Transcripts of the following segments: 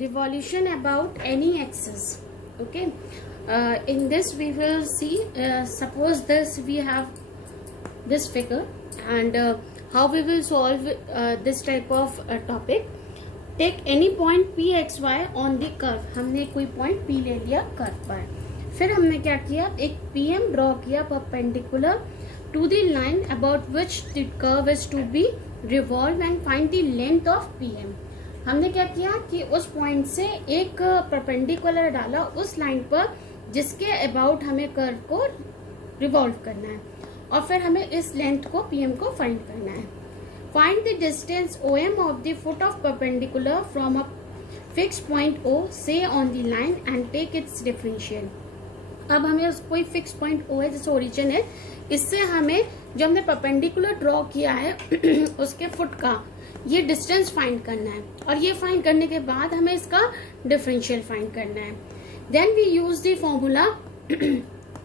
revolution about any axis. Okay, in this we will see, suppose this we have this figure, and how we will solve this type of topic. Take any point p x y on the curve. हमने कोई point p ले लिया curve पर, फिर हमने क्या किया, एक pm ड्रॉ किया perpendicular to the line about which the curve is to be revolve and find the length of pm. हमने क्या किया कि उस पॉइंट से एक परपेंडिकुलर डाला उस लाइन पर जिसके अबाउट हमें कर्व को रिवॉल्व करना है, और फिर हमें इस लेंथ को pm को फाइंड करना है. Find the distance om of the foot of perpendicular from a fix point o से on the line and take its differential. अब हमें कोई फिक्स पॉइंट o है जैसे ओरिजिन है, इससे हमें जो हमने परपेंडिकुलर ड्रॉ किया है उसके फुट का ये डिस्टेंस फाइंड करना है, और ये फाइंड करने के बाद हमें इसका डिफरेंशियल फाइंड करना है. Then we use the formula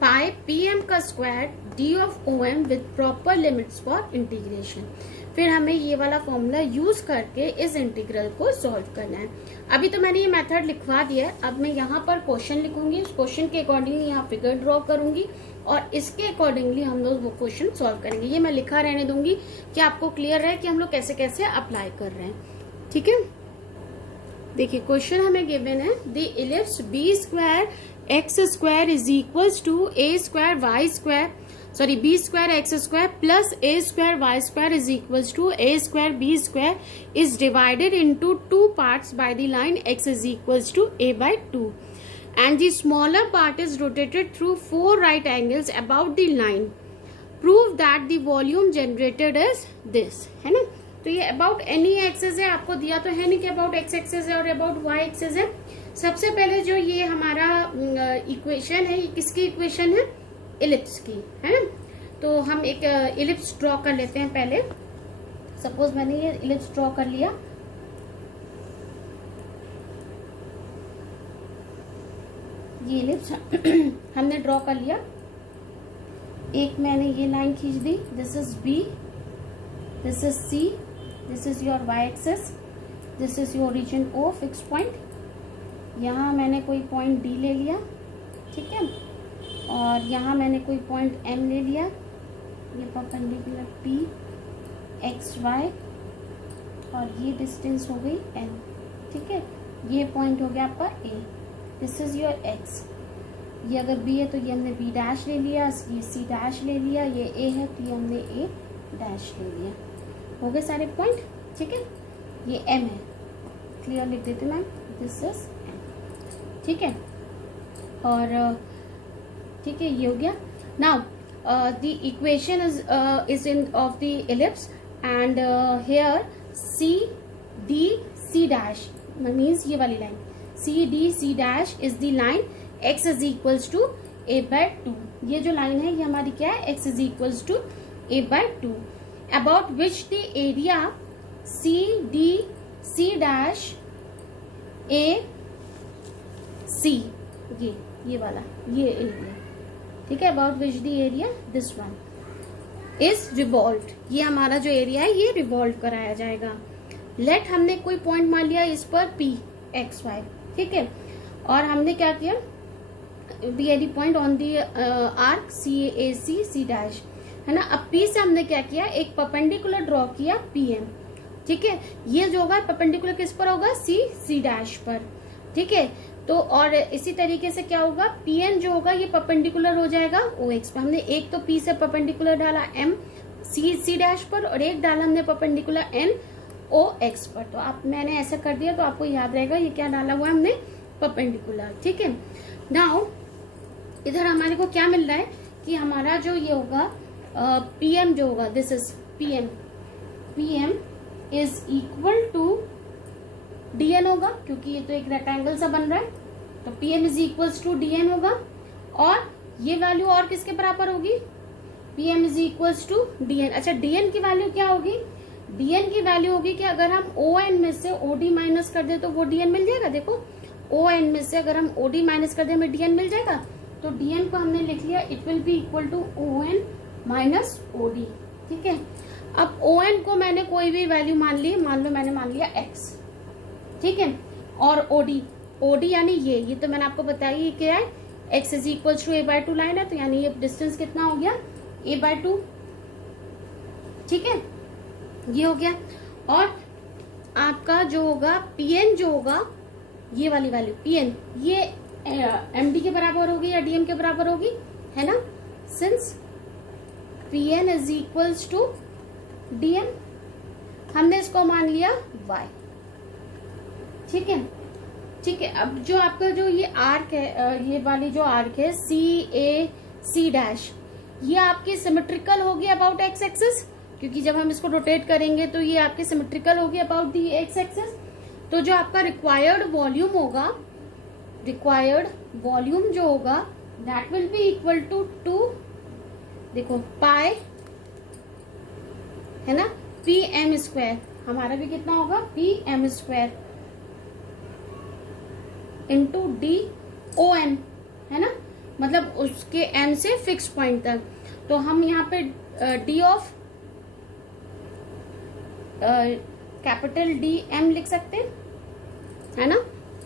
pi pm का square d of om with proper limits for integration. फिर हमें ये वाला फॉर्मूला यूज करके इस इंटीग्रल को सॉल्व करना है. अभी तो मैंने ये मेथड लिखवा दिया है, अब मैं यहाँ पर क्वेश्चन लिखूंगी, उस क्वेश्चन के अकॉर्डिंगली यहाँ फिगर ड्रॉ करूंगी और इसके अकॉर्डिंगली हम लोग वो क्वेश्चन सॉल्व करेंगे. ये मैं लिखा रहने दूंगी कि आपको क्लियर रहे कि हम लोग कैसे कैसे अप्लाई कर रहे हैं. ठीक है, देखिए क्वेश्चन हमें गिवन है, the ellipse b square x square is equals to a square y square, sorry b square x square plus a square y square is equals to a square b square is divided into two parts by the line x is equals to a by 2 and the smaller part is rotated through 4 right angles about the line. Prove that the volume generated is this. है ना, तो ये about any axis है, आपको दिया तो है नहीं कि about x axis है और about y axis है. सबसे पहले जो ये हमारा इक्वेशन है, ये किसकी इक्वेशन है, इलिप्स की, है ना. तो हम एक इलिप्स ड्रॉ कर लेते हैं पहले. सपोज मैंने ये इलिप्स ड्रॉ कर लिया, ये इलिप्स हमने ड्रॉ कर लिया. एक मैंने ये लाइन खींच दी, this is B, this is C, this is your Y axis, this is your region O fix point. यहाँ मैंने कोई पॉइंट डी ले लिया, ठीक है, और यहाँ मैंने कोई पॉइंट एम ले लिया. ये परपेंडिकुलर पी एक्स वाई, और ये डिस्टेंस हो गई एम. ठीक है, ये पॉइंट हो गया आपका A. This is your X. ये अगर बी है तो ये हमने बी डैश ले लिया, ये सी डैश ले लिया, ये ए है तो ये हमने ए डैश ले लिया. हो गए सारे पॉइंट. ठीक है, ये एम है, क्लियर लिख देती हूँ मैम, दिस इज एम. ठीक है, और ठीक है, ये हो गया. Now the equation is in of the ellipse and here C D C dash means ये वाली लाइन C D C dash is the line x is equals to a by 2. ये जो लाइन है ये हमारी क्या है, x is equals to a by 2, about which the area C D C dash A C, ये वाला ये एरिया. ठीक है, about which the area this one is revolved. ये हमारा जो एरिया है ये रिवॉल्व कराया जाएगा. लेट हमने कोई पॉइंट मान लिया इस पर p x y. ठीक है, और हमने क्या किया, be any point on the arc C A C C dash, है ना. अब P से हमने क्या किया, एक परपेंडिकुलर ड्रॉ किया PM. ठीक है, ये जो होगा परपेंडिकुलर किस पर होगा, C C डैश पर. ठीक है, तो और इसी तरीके से क्या होगा, PN जो होगा ये परपेंडिकुलर हो जाएगा OX पर. हमने एक तो P से परपेंडिकुलर डाला M C C डैश पर, और एक डाला हमने परपेंडिकुलर N OX पर. तो आप मैंने ऐसा कर दिया तो आपको याद रहेगा ये क्या डाला हुआ है हमने, परपेंडिकुलर. ठीक है, नाउ इधर हमारे को क्या मिल रहा है कि हमारा जो ये होगा PM जो होगा, this is PM is equal to DN होगा, क्योंकि ये तो एक रेक्टेंगल सा बन रहा है, तो PM is equals to DN होगा. और ये वैल्यू और किसके बराबर होगी, PM is equals to DN. अच्छा, DN की वैल्यू क्या होगी, DN की वैल्यू होगी कि अगर हम ON में से OD माइनस कर दे तो वो DN मिल जाएगा. देखो ON में से अगर हम OD माइनस कर दे हमें DN मिल जाएगा. तो DN को हमने लिख लिया, it will be equal to ON minus OD. ठीक है, अब ON को मैंने कोई भी वैल्यू मान ली, मान लो मैंने मान लिया x. ठीक है, और ओडी, ओडी यानी ये तो मैंने आपको बताया ये क्या है, x is equal to a/2 line है, तो यानी ये डिस्टेंस कितना हो गया, a/2। ठीक है, ये हो गया। और आपका जो होगा pn जो होगा, ये वाली वैल्यू pn, ये md के बराबर होगी या dm के बराबर होगी, है ना, since pn is equals to dm, हमने इसको मान लिया y। ठीक है, ठीक है। अब जो आपका जो ये आर्क है, ये वाली जो आर्क है CAC', ये आपकी सिमेट्रिकल होगी अबाउट x एक्सिस, क्योंकि जब हम इसको रोटेट करेंगे तो ये आपकी सिमेट्रिकल होगी अबाउट दी x एक्सिस। तो जो आपका रिक्वायर्ड वॉल्यूम होगा, रिक्वायर्ड वॉल्यूम जो होगा that will be equal to 2, देखो पाई, है ना, pm², हमारा भी कितना होगा pm² इंटू DOM, है ना, मतलब उसके m से फिक्स पॉइंट तक। तो हम यहाँ पे d ऑफ कैपिटल DM लिख सकते हैं, है ना,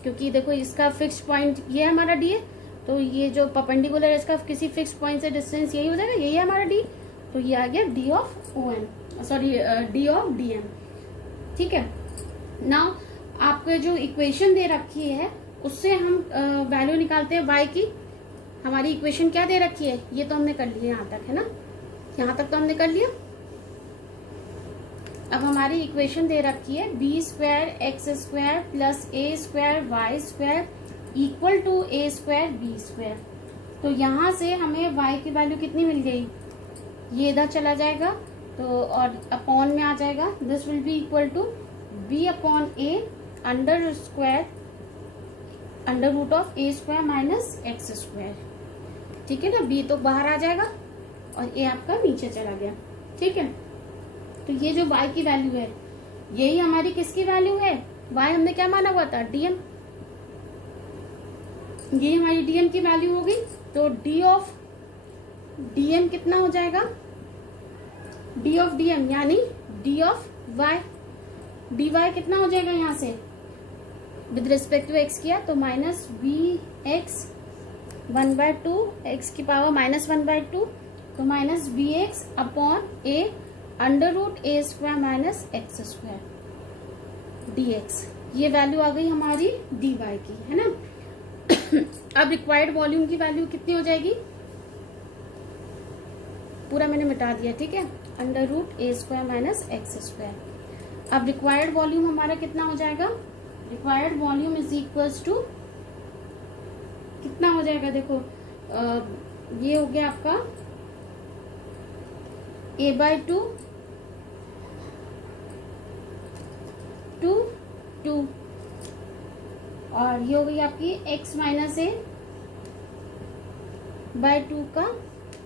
क्योंकि देखो इसका फिक्स पॉइंट ये हमारा d है, तो ये जो परपेंडिकुलर है इसका किसी फिक्स पॉइंट से डिस्टेंस यही हो जाएगा, यही है हमारा d, तो ये आ गया d of OM, sorry d of DM। ठीक है, नाउ आपको जो इक्वेशन दे रखी है उससे हम वैल्यू निकालते हैं y की। हमारी इक्वेशन क्या दे रखी है, ये तो हमने कर लिया यहाँ तक, है ना, यहाँ तक तो हमने कर लिया। अब हमारी इक्वेशन दे रखी है b² x² plus a² y² equal to a² b²। तो यहाँ से हमें y की वैल्यू कितनी मिल गई, ये इधर चला जाएगा तो और अपॉन में आ जाएगा, this will be equal to b upon a under root of a² minus x²। ठीक है ना, b तो बाहर आ जाएगा और a आपका नीचे चला गया। ठीक है, तो ये जो y की वैल्यू है यही हमारी किसकी वैल्यू है, y हमने क्या माना हुआ था dm, ये हमारी dm की वैल्यू होगी। तो d ऑफ dm कितना हो जाएगा, d ऑफ dm यानी d ऑफ y, dy कितना हो जाएगा यहाँ से विद रिस्पेक्ट टू x किया तो माइनस bx 1/2 x की पावर -1/2, तो minus bx upon a under root a² minus x² dx। ये वैल्यू आ गई हमारी dy की, है ना। अब रिक्वायर्ड वॉल्यूम की वैल्यू कितनी हो जाएगी, पूरा मैंने मिटा दिया, ठीक है, under root a² minus x²। अब रिक्वायर्ड वॉल्यूम हमारा कितना हो जाएगा, required volume is equals to कितना हो जाएगा, देखो ये हो गया आपका a/2 2 और ये हो गई आपकी x माइनस a/2 का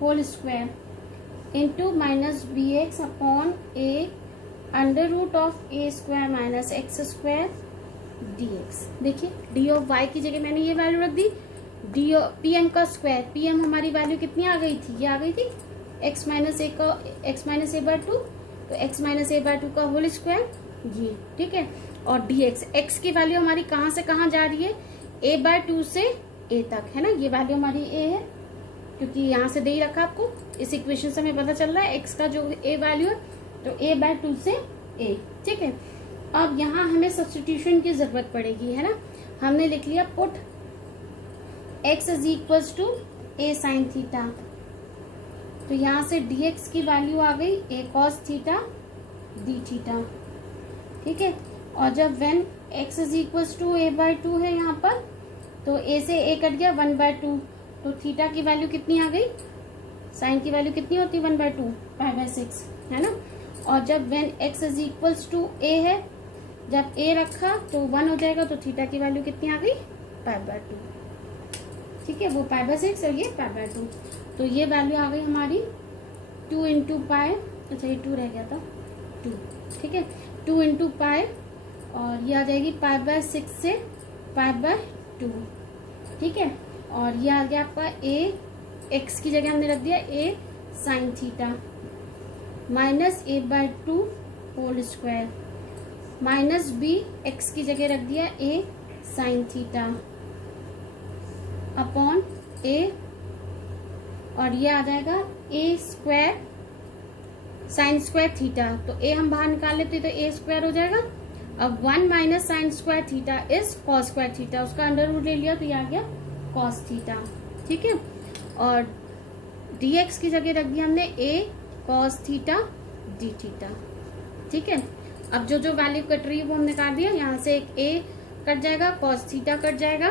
whole square into minus bx upon a under root of a² minus x² dx। देखिए d ऑफ y की जगह मैंने ये वैल्यू रख दी, d ऑफ pm का स्क्वायर, pm हमारी वैल्यू कितनी आ गई थी, ये आ गई थी x माइनस a/2, तो x माइनस a/2 का होल स्क्वायर ये, ठीक है, और dx, x की वैल्यू हमारी कहाँ से कहाँ जा रही है, a/2 से a तक, है ना, ये वैल्यू हमारी a है क्योंकि यहाँ से दे ही रखा आपको, इस इक्वेशन से हमें पता चल रहा है x का जो a वैल्यू है, तो a/2 से a। ठीक है, अब यहाँ हमें सब्स्टिट्यूशन की जरूरत पड़ेगी, है ना। हमने लिख लिया put x is equals to a sine theta, तो यहाँ से dx की वैल्यू आ गई a cos theta d theta. ठीक है, और जब when x is equals to a/2 है यहाँ पर, तो a से a कट गया 1/2, तो थीटा की वैल्यू कितनी आ गई, साइन की वैल्यू कितनी होती है 1/2 π/6, है ना। और जब when x is equals to a है, जब a रखा तो 1 हो जाएगा, तो थीटा की वैल्यू कितनी आ गई π/2। ठीक है, वो π/6 और ये π/2, तो ये वैल्यू आ गई हमारी 2 इंटू पाई, अच्छा ये 2 रह गया था 2, ठीक है, 2 इंटू पाई और ये आ जाएगी π/6 से π/2। ठीक है, और ये आ गया आपका a, x की जगह हमने रख दिया a sine theta minus a/2 whole square, minus b, x की जगह रख दिया a sine theta upon a, और ये आ जाएगा a square sine square theta. तो ए हम बाहर निकाल लेते तो ए स्क्वायर हो जाएगा। अब 1 minus sign square theta is cos square theta, उसका अंडर रूट ले लिया तो ये आ गया कॉस थीटा। ठीक है, और dx की जगह रख दिया हमने a cos theta d theta. ठीक है, अब जो जो वैल्यू कट रही है वो हमने काट दिया। यहाँ से एक a कट जाएगा, कॉस थीटा कट जाएगा।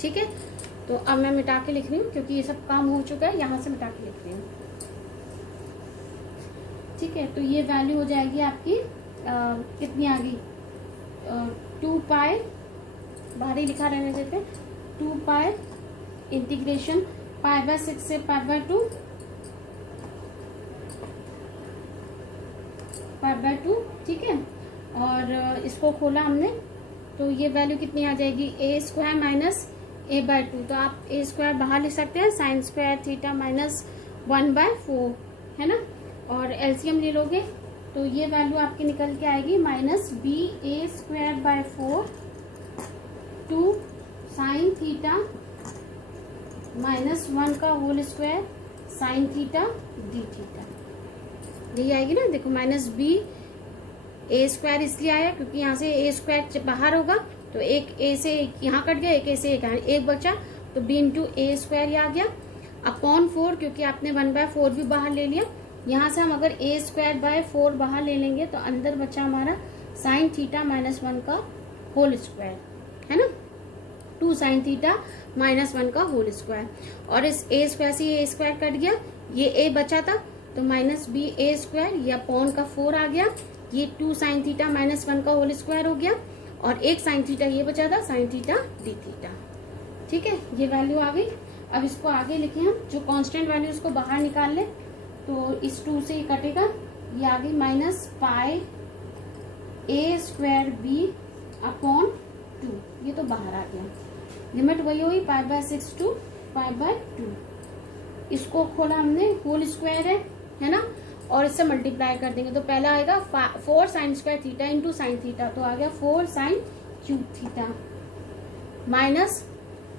ठीक है, तो अब मैं मिटा के लिख रही हूँ क्योंकि ये सब काम हो चुका है, यहाँ से मिटा के लिख रही हूँ। ठीक है, तो ये वैल्यू हो जाएगी आपकी कितनी आ गई, 2 पाई, बाहर ही लिखा रहने देते, 2 पाई इंटीग्रेशन π/6 से π/2, π/2। ठीक है, और इसको खोला हमने तो ये वैल्यू कितनी आ जाएगी, a स्क्वायर माइनस a/2। तो आप a स्क्वायर बाहर लिख सकते हैं, साइन स्क्वायर थीटा माइनस 1/4 है ना, और एलसीएम ले लोगे तो ये वैल्यू आपकी निकल के आएगी minus ba²/4 to sign theta -1 का whole square sine theta d theta, यही आएगी ना। देखो माइनस बी ए स्क्वायर इसलिए आया क्योंकि यहाँ से ए स्क्वायर बाहर होगा तो एक ए से यहाँ कट गया, एक ए से एक बचा, तो बी इंटू ए स्क्वायर ये आ गया अपॉन 4, क्योंकि आपने 1/4 भी बाहर ले लिया। यहाँ से हम अगर a²/4 बाहर ले लेंगे तो अंदर बचा हमारा साइन थीटा -1 का होल स्क्वायर, है ना, 2 साइन थीटा -1 का होल स्क्वायर। और इस a स्क्वायर से ये a स्क्वायर कट गया, ये a बचा था तो माइनस बी ए स्क्वायर, ये अपॉन का 4 आ गया, ये 2 साइन थीटा -1 का होल स्क्वायर हो गया, और एक साइन थीटा ये बचा था साइन थीटा डी थीटा। ठीक है, ये वैल्यू आ गई। अब इसको आगे लिखे हम, जो कांस्टेंट वैल्यू उसको बाहर निकाल ले तो इस 2 से ये कटेगा, ये आ गई माइनस पाई a²b अपॉन 2, ये तो बाहर आ गया। लिमिट वही हुई π/6 टू π/2। इसको खोला हमने, होल स्क्वायर है ना, और इससे मल्टीप्लाई कर देंगे तो पहला आएगा 4 sign square theta into sine theta, तो आ गया 4 साइन क्यूब थीटा माइनस,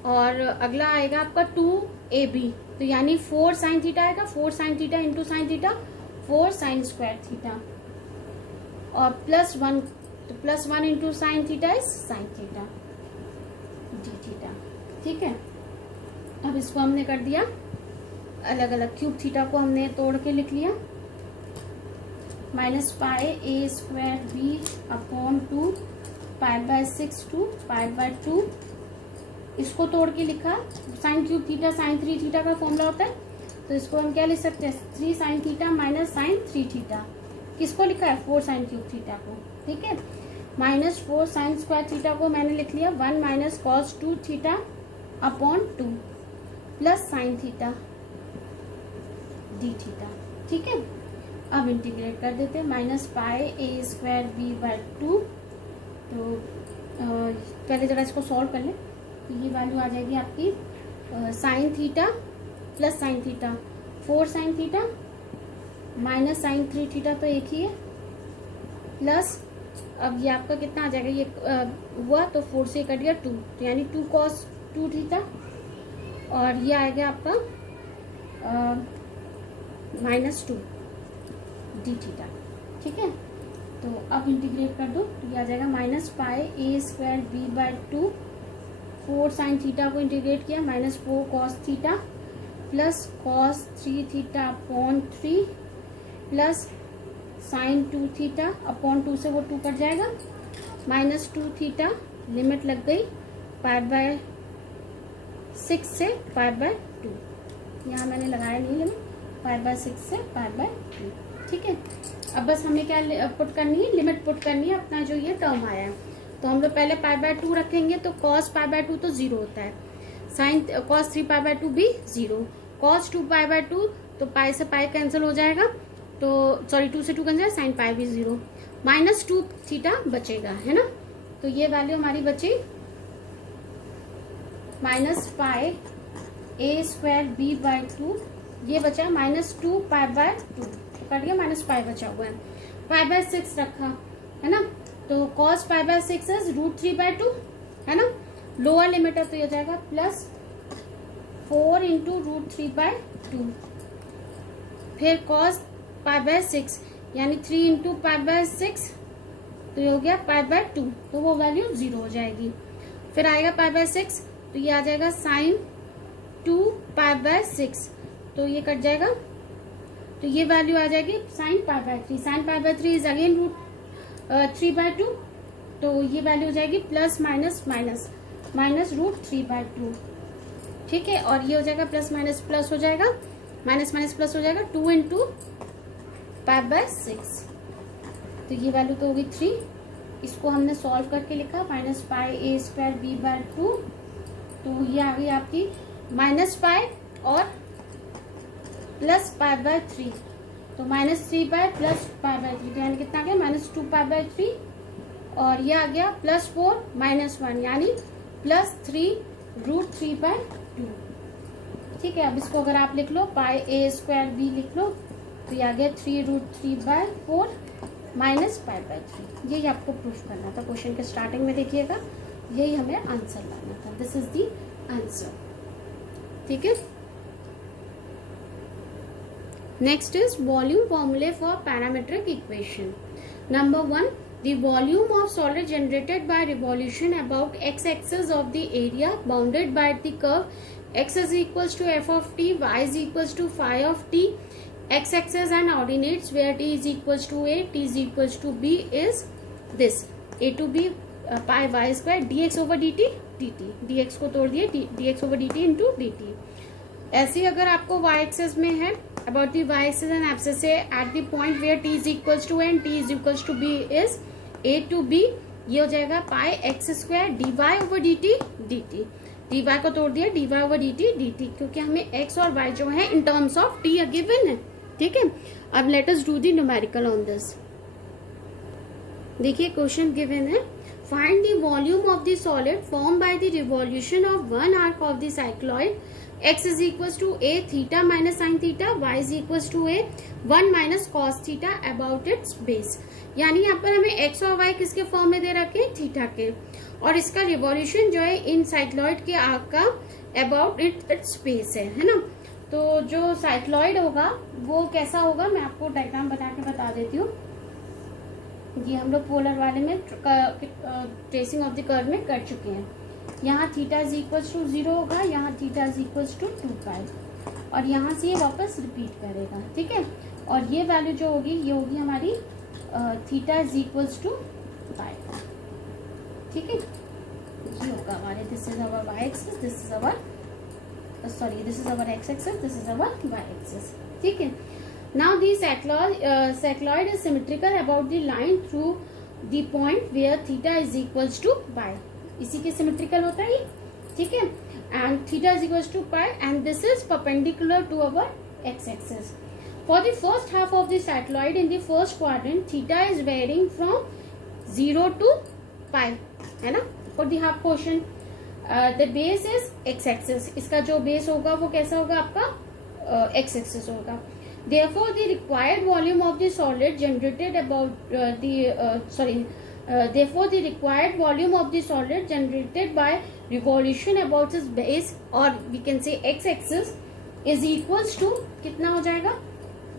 और अगला आएगा आपका 2ab, तो यानी 4 साइन थीटा आएगा, 4 sine theta into sine theta 4 sign square theta, और +1, तो +1 into sine theta is sine theta d theta. ठीक है, अब इसको हमने कर दिया अलग अलग, क्यूब थीटा को हमने तोड़ के लिख लिया, minus pi a²b upon 2 π/6 to π/2। इसको तोड़ के लिखा, sine cube theta sine 3 theta का फॉर्मूला होता है, तो इसको हम क्या लिख सकते हैं, 3 sine theta minus sine 3 theta. किसको लिखा है, 4 साइन क्यूब थीटा को। ठीक है, माइनस 4 साइन स्क्वायर थीटा को मैंने लिख लिया 1 minus cos 2 theta upon 2 plus sine theta d theta. ठीक है, अब इंटीग्रेट कर देते हैं, माइनस पाई a²b/2। तो पहले जरा इसको सॉल्व कर ले, तो ये वैल्यू आ जाएगी आपकी sine theta plus sine theta 4 sine theta minus sine 3 theta तो एक ही है, प्लस अब ये आपका कितना आ जाएगा, ये हुआ तो 4 से कट गया 2, तो यानी 2 कॉस 2 थीटा, और ये आएगा आपका -2 डी थीटा। ठीक है, तो अब इंटीग्रेट कर दो, तो ये आ जाएगा minus pi a²b/2, 4 sine theta को इंटीग्रेट किया, -4 cos theta plus cos 3 theta upon 3 plus sign 2 theta upon 2 से वो 2 कट जाएगा, -2 थीटा, लिमिट लग गई π/6 से π/2, यहाँ मैंने लगाया नहीं लिमिट, π/6 से π/2। ठीक है, अब बस हमें क्या पुट करनी है, लिमिट पुट करनी है अपना जो ये टर्म आया है। तो हम लोग पहले π/2 रखेंगे, तो cos π/2 तो 0 होता है, साइन cos 3 π/2 भी 0, cos 2 π/2 तो पाई से पाई कैंसिल हो जाएगा, तो सॉरी 2 से 2 कैंसिल, साइन पाई भी 0, -2 थीटा बचेगा, है ना। तो ये वैल्यू हमारी बची माइनस पाई a²b/2, ये बचा -2 π/2, कट गया, माइनस पाई बचा हुआ है, π/6 रखा है ना, तो cos π/6 इज √3/2, है ना। लोअर लिमिट है तो ये हो जाएगा प्लस 4 इंटू √3/2, फिर cos π/6 यानी 3 इंटू π/6, तो ये हो गया π/2, तो वो वैल्यू 0 हो जाएगी। फिर आएगा π/6, तो ये आ जाएगा sin 2 π/6, तो ये कट जाएगा, तो ये वैल्यू आ जाएगी sin π/3। sin π/3 इज अगेन √3/2, तो ये वैल्यू हो जाएगी प्लस माइनस माइनस माइनस √3/2, ठीक है। और ये हो जाएगा प्लस माइनस प्लस हो जाएगा, माइनस माइनस प्लस हो जाएगा 2 इंटू π/6, तो ये वैल्यू तो होगी 3। इसको हमने सॉल्व करके लिखा -πa²b/2, तो ये आ गई आपकी -π और प्लस π/3, तो -3π प्लस π/3, यानी कितना आ गया -2π/3, और ये आ गया +4 -1 यानी +3 √3/2, ठीक है। अब इसको अगर आप लिख लो πa²b लिख लो, तो ये आ गया 3 √3/4 -π/3। यही आपको प्रूफ करना था, क्वेश्चन के स्टार्टिंग में देखिएगा, यही हमें आंसर लाना था, दिस इज दी आंसर, ठीक है। नेक्स्ट इज वॉल्यूम फॉर्मूले for parametric equation. Number 1, the volume of solid generated by revolution about x-axis of the area bounded by the curve x is equals to f of t, y is equals to phi of t, x-axis and ordinates where t is equals to a, t is equals to b is this a to b pi y square dx over dt dt, dx को तोड़ दिए dx over dt into dt। ऐसे अगर आपको y access में है about the y axis and abscess से at the point where t is equals to a and t is equals to b is a to b, ये हो जाएगा पाई x² dy over dt dt, dy को तोड़ दिया dy over dt dt, क्योंकि हमें x और y जो है in terms of t given है, ठीक है। अब let us do the numerical on this. देखिए क्वेश्चन गिवन है, find the volume of the solid form by the revolution of one arc of the cycloid x is equals to a theta minus sin theta, y is equals to a 1 minus cos theta about its base। यानी यहाँ पर हमें x और y किसके form में दे रखे हैं, theta के, और इसका रिवॉल्यूशन जो है इन साइक्लॉइड के आर्क का अबाउट इट्स बेस है ना। तो जो साइक्लॉइड होगा वो कैसा होगा, मैं आपको डायग्राम बना के बता देती हूँ। ये हम लोग पोलर वाले में ट्रेसिंग ऑफ द कर्व में कर चुके हैं। यहाँ थीटा इज इक्वल्स टू 0 होगा, यहाँ थीटा इज इक्वल्स टू 2π, और यहाँ से ये वापस रिपीट करेगा, ठीक है। और ये वैल्यू जो होगी ये होगी हमारी थीटा इज इक्वल्स टू π, ठीक है। ये होगा हमारे, this is our y axis, this is our this is our x axis, this is our y axis, ठीक है। Now the cycloid is symmetrical about the line through the point where theta is equals to π, इसी के symmetrical होता है, ठीक है। And theta is equals to π and this is perpendicular to our x axis. For the first half of the cycloid in the first quadrant theta is varying from 0 to π, है ना। For the half portion the base is x axis, इसका जो base होगा वो कैसा होगा आपका x axis होगा। Therefore, the required volume of the solid generated about therefore the required volume of the solid generated by revolution about its base, or we can say x axis, is equals to कितना हो जाएगा,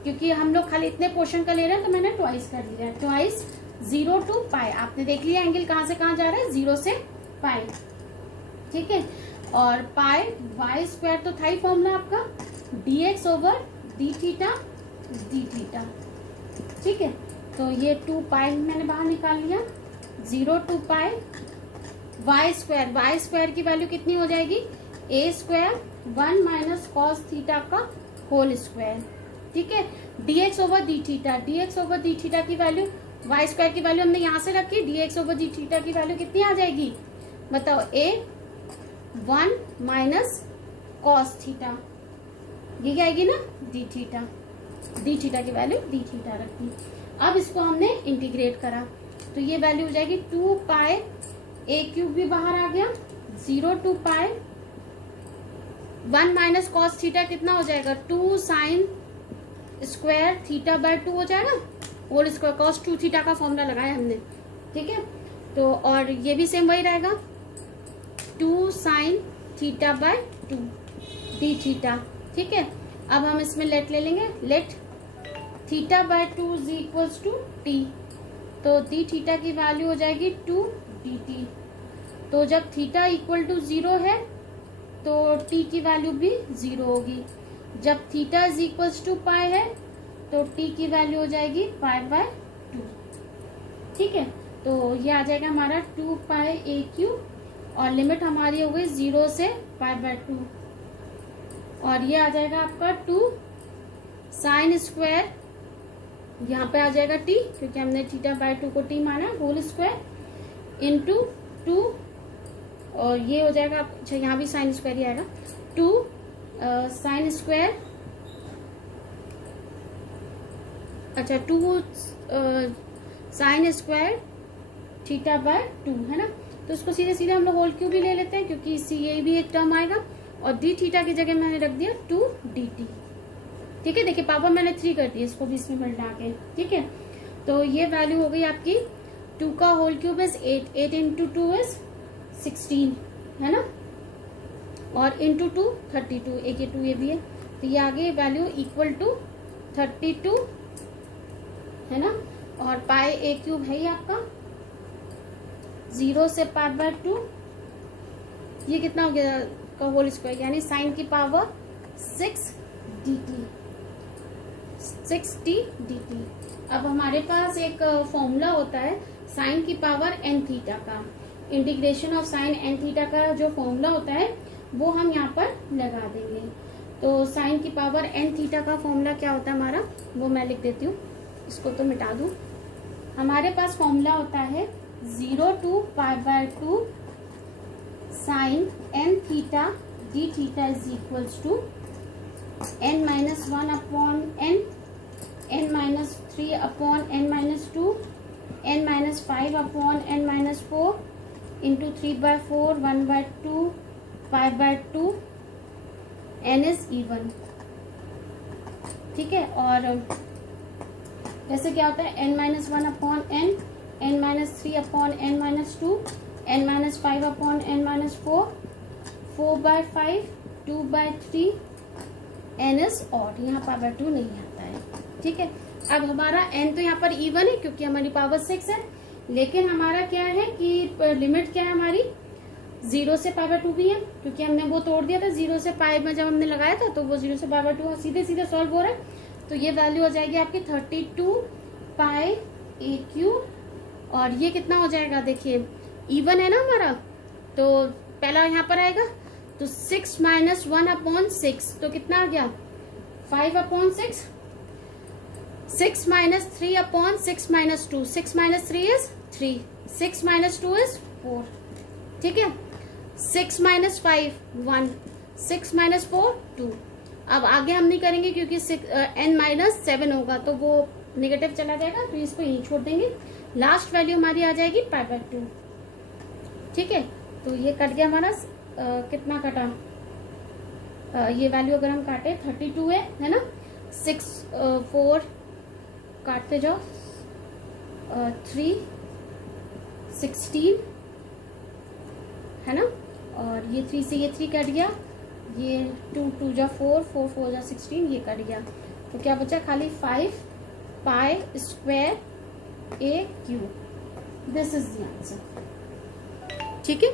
क्योंकि हम लोग खाली इतने portion का ले रहे हैं तो मैंने ट्वाइस कर लिया, ट्वाइस 0 to π। आपने देख लिया एंगल कहाँ से कहाँ जा रहा है, 0 से π, ठीक है। और पाई y स्क्वायर तो था ही फॉर्मूला आपका, dx over d theta d theta, ठीक है। तो ये 2π मैंने बाहर निकाल लिया, 0 to π y स्क्वायर की वैल्यू कितनी हो जाएगी, a² 1 माइनस कॉस थीटा का होल स्क्वायर, ठीक है। dx over d थीटा की वैल्यू, y स्क्वायर की वैल्यू हमने यहाँ से रखी, dx over d थीटा की वैल्यू कितनी आ जाएगी बताओ, a 1 माइनस कॉस थीटा, ये क्या आएगी ना d थीटा की वैल्यू d थीटा रखी। अब इसको हमने इंटीग्रेट करा तो ये वैल्यू हो जाएगी 2π, a³ भी बाहर आ गया, 0 to π 1 माइनस कॉस थीटा कितना हो जाएगा, 2 साइन स्क्वायर थीटा बाय 2 हो जाएगा, होल स्क्वायर cos 2 थीटा का फॉर्मूला लगाया हमने, ठीक है। तो और ये भी सेम वही रहेगा, 2 sine theta by 2 d theta. ठीक है, अब हम इसमें लेट ले लेंगे, let theta by 2 is equals to t. तो डी थीटा की वैल्यू हो जाएगी 2 डी टी। तो जब थीटा इक्वल टू 0 है तो टी की वैल्यू भी 0 होगी। जब थीटा इज इक्वल्स टू पाई है तो टी की वैल्यू हो जाएगी पाई बाय 2। ठीक है, तो ये आ जाएगा हमारा 2 पाई ए क्यू और लिमिट हमारी हो गई 0 से पाई बाय 2 और ये आ जाएगा आपका 2 साइन स्क्वायर, यहाँ पे आ जाएगा टी क्योंकि हमने थीटा बाय 2 को टी माना, होल स्क्वायर इंटू 2 और ये हो जाएगा, अच्छा यहाँ भी साइन स्क्वायर ही आएगा, 2 साइन स्क्वायर, अच्छा 2 साइन स्क्वायर थीटा बाय 2 है ना। तो इसको सीधे सीधे हम लोग होल क्यूब भी ले लेते हैं क्योंकि इससे ये भी एक टर्म आएगा और डी थीटा की जगह मैंने रख दिया 2 डी टी। ठीक है, देखिए पावर मैंने 3 कर दिया, इसको भी इसमें मिटा के। ठीक है, तो ये वैल्यू हो गई आपकी 2 का whole cube is 8, 8 into 2 is 16 है ना, और इंटू 2 32, एक ये 2 ये भी है, तो ये आगे वैल्यू इक्वल टू 32 है ना। और पाई ए क्यूब है ही आपका 0 से पाई बाय 2, ये कितना हो गया का होल स्क्वायर यानी साइन की पावर 6 dt, 6t dt। अब हमारे पास एक फॉर्मूला होता है साइन की पावर n थीटा का, integration of sine n theta का जो फॉर्मूला होता है वो हम यहाँ पर लगा देंगे। तो साइन की पावर n थीटा का फॉर्मूला क्या होता है हमारा, वो मैं लिख देती हूँ, इसको तो मिटा दूं। हमारे पास फॉर्मूला होता है 0 to pi bye 2 sine n theta d theta is equals to n minus 1 upon n, n minus 3 upon n minus 2, n minus 5 upon n minus 4 into 3 by 4, 1 by 2 by bye 2, n is even. ठीक है, और जैसे क्या होता है n minus 1 upon n, n minus 3 upon n minus 2, n minus 5 upon n minus 4, 4 by 5, 2 by 3, n is odd, यहाँ power 2 नहीं आता है। ठीक है, अब हमारा n तो यहाँ पर इवन है क्योंकि हमारी पावर 6 है, लेकिन हमारा क्या है कि लिमिट क्या है हमारी 0 से पावर 2 भी है क्योंकि हमने वो तोड़ दिया था 0 से पाई में जब हमने लगाया था तो वो 0 से पावर 2 सीधे सीधे सॉल्व हो रहा है। तो ये वैल्यू हो जाएगी आपकी 32 पाई ए क्यू और ये कितना हो जाएगा, देखिए इवन है ना हमारा, तो पहला यहाँ पर आएगा तो 6 माइनस 1 अपॉन 6 तो कितना आ गया 5 upon 6, 6 minus 3 upon 6 minus 2, 6 minus 3 is 3, 6 minus 2 is 4। ठीक है, 6 माइनस 5 1, 6 माइनस 4 2। अब आगे हम नहीं करेंगे क्योंकि n माइनस 7 होगा तो वो नेगेटिव चला जाएगा, तो इसको यहीं छोड़ देंगे। लास्ट वैल्यू हमारी आ जाएगी पाई बाय 2। ठीक है, तो ये कट गया हमारा, कितना कटा, ये वैल्यू अगर हम काटे 32 है ना, 6 4 काटते जाओ, 3 16 है ना, और ये 3 से ये 3 कट गया, ये 2 2 जा 4, 4 4 जा 16, ये कट गया, तो क्या बचा खाली 5 pi square A Q. This is the answer. ठीक है।